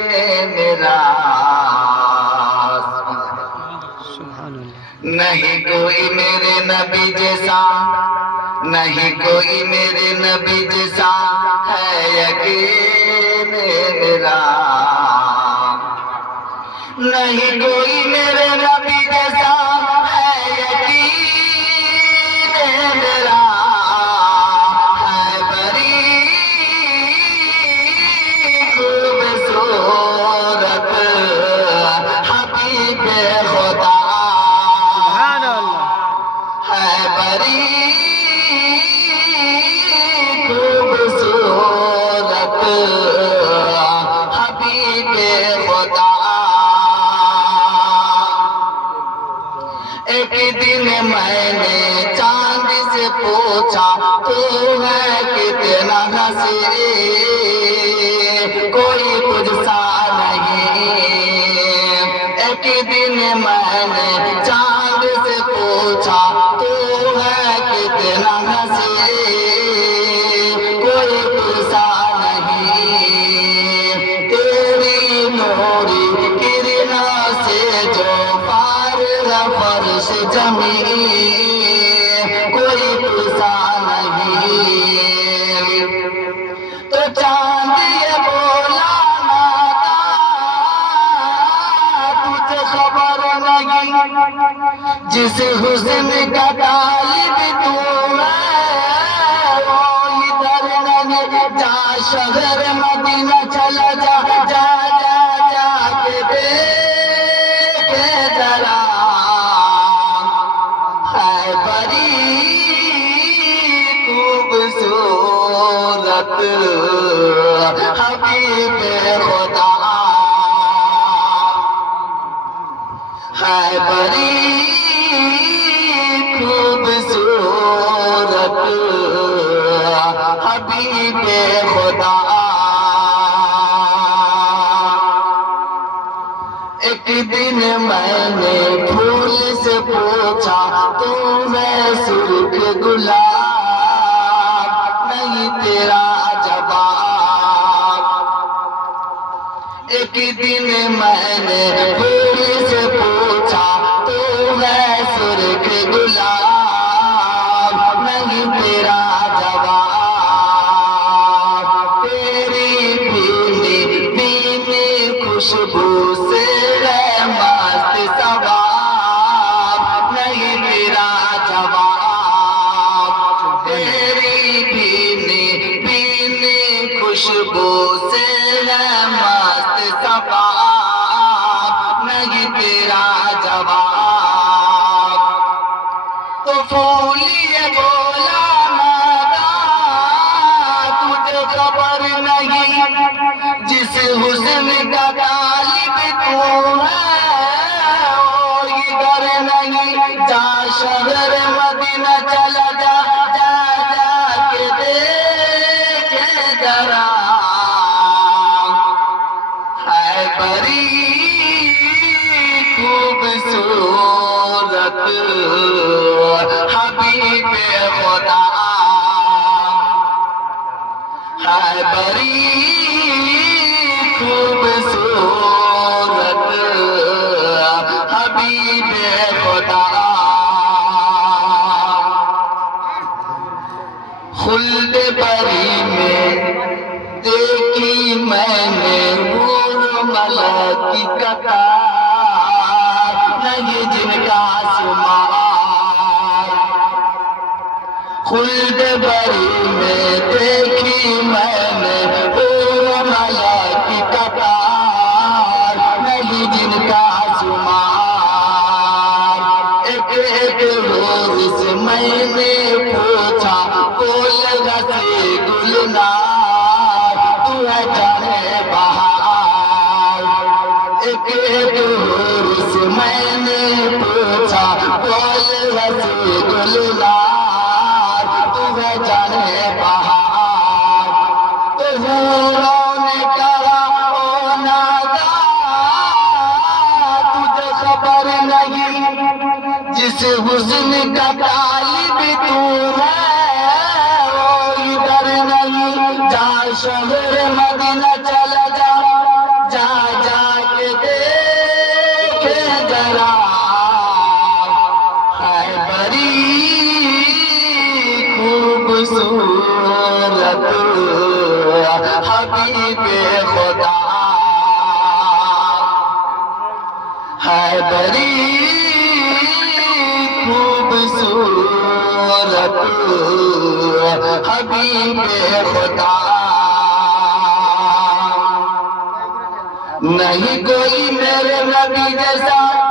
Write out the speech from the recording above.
मेरा नहीं कोई मेरे नबी जैसा, नहीं कोई मेरे नबी जैसा है यकीन मेरा, नहीं कोई मेरे नबी जैसा है यकीन मेरा, है बड़ी खूबसूरत हबीब खुदा, है बड़ी खूबसूरत हबीब खुदा। एक दिन मैंने चांद से पूछा तू है कितना हसीन, कोई तुझसा नहीं। एक दिन मैंने चांद से पूछा तू है कितना हसीन, कोई तुझसा नहीं। तेरी नूरी किरणों से जो पार फर्श जमीन, कोई तुझसा नहीं। तो चांद ये बोला नाता तुझे खबर नहीं, जिस हुस्न का तालिब तू है वो इधर नहीं। जा शहर मदीना चला जा, जा जा जा के देख जरा, है बड़ी खूबसूरत हबीब खुदा, है बड़ी खूबसूरत हबीब खुदा। एक दिन मैंने फूल से पूछा तू है सुर्ख गुलाब, नहीं तेरा जवाब। एक दिन मैंने फूल से पूछा तू है सुर्ख गुलाब, नहीं तेरा जवाब। तेरी भीनी भीनी खुशबू से मस्त सवाब, नहीं तेरा जवाब। तेरी भीनी भीनी खुशबू से मस्त सवाब, नहीं तेरा जवाब। तो फूल ये बोला नादा तुझे खबर नहीं, जिस हुस्न का तालिब तू है वो इधर नहीं। जा शहर मदीना चला जा, जा जा के देख जरा, है बड़ी खूबसूरत हबीब खुदा, है बड़ी खूबसूरत हबीब खुदा। खुल्द बरी में देखी मैंने हूर मलक की कतार, नहीं जिनका शुमार। खुल्द बरी में देखी मैंने हूर मलक की कतार, नहीं जिनका शुमार। एक एक रोज से मैंने पूछा बोल रसे गुलनार, तू है जाने बहार। एक एक रोज से मैंने पूछा बोल रसे गुलनार, तू है जाने बहार। तो हूरों ने कहा ओ नादा तुझे खबर नहीं, जिस हुस्न का तालिब तू है वो इधर नहीं। जा शहर मदीना चला जा, जा हबीबे खुदा है बड़ी खूबसूरत हबीबे खुदा नहीं कोई मेरे नबी जैसा